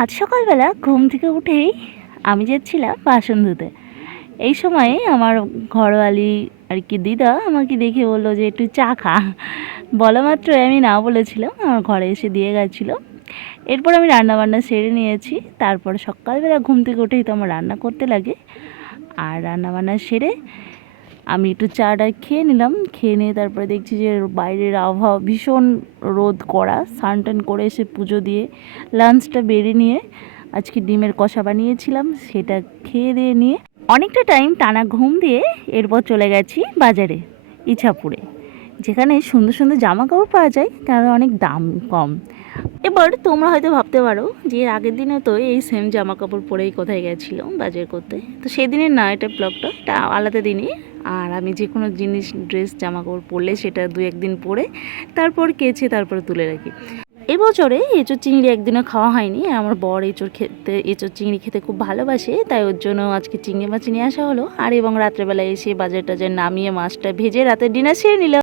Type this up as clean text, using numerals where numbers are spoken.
আজ সকালবেলা ঘুম থেকে উঠেই আমি যাচ্ছিলাম বাসন ধুতে। এই সময়ে আমার ঘরওয়ালি আর কি দিদা আমাকে দেখে বললো যে একটু চা খা। বলা মাত্রই আমি না বলেছিলাম, আমার ঘরে এসে দিয়ে গেছিলো। এরপর আমি রান্নাবান্না সেরে নিয়েছি। তারপর সকালবেলা ঘুম থেকে উঠেই তো আমার রান্না করতে লাগে। আর রান্নাবান্না সেরে আমি একটু চাটা খেয়ে নিলাম। খেয়ে নিয়ে তারপরে দেখছি যে বাইরের আবহাওয়া ভীষণ রোদ কড়া। স্নান টান করে এসে পুজো দিয়ে লাঞ্চটা বেড়ে নিয়ে আজকে ডিমের কষা বানিয়েছিলাম, সেটা খেয়ে দিয়ে নিয়ে অনেকটা টাইম টানা ঘুম দিয়ে এরপর চলে গেছি বাজারে, ইছাপুরে, যেখানে সুন্দর সুন্দর জামা কাপড় পাওয়া যায়, তার অনেক দাম কম। এবার তোমরা হয়তো ভাবতে পারো যে এর আগের দিনে তো এই সেম জামা কাপড় পরেই কোথায় গেছিলাম বাজার করতে, তো সেদিনের না, এটা ব্লগটা এটা আলাদা দিনই। আর আমি যে কোনো জিনিস ড্রেস জামা কাপড় পরলে সেটা দু একদিন পরে তারপর কেচে তারপরে তুলে রাখি। এবছরে এঁচোড় চিংড়ি একদিনও খাওয়া হয়নি। আমার বর এঁচোড় চিংড়ি খেতে খুব ভালোবাসে, তাই ওর জন্য আজকে চিংড়ি মাছ নিয়ে আসা হলো। আর এবং রাত্রেবেলা এসে বাজার টাজার নামিয়ে মাছটা ভেজে রাতের ডিনার সেরে নিলাম।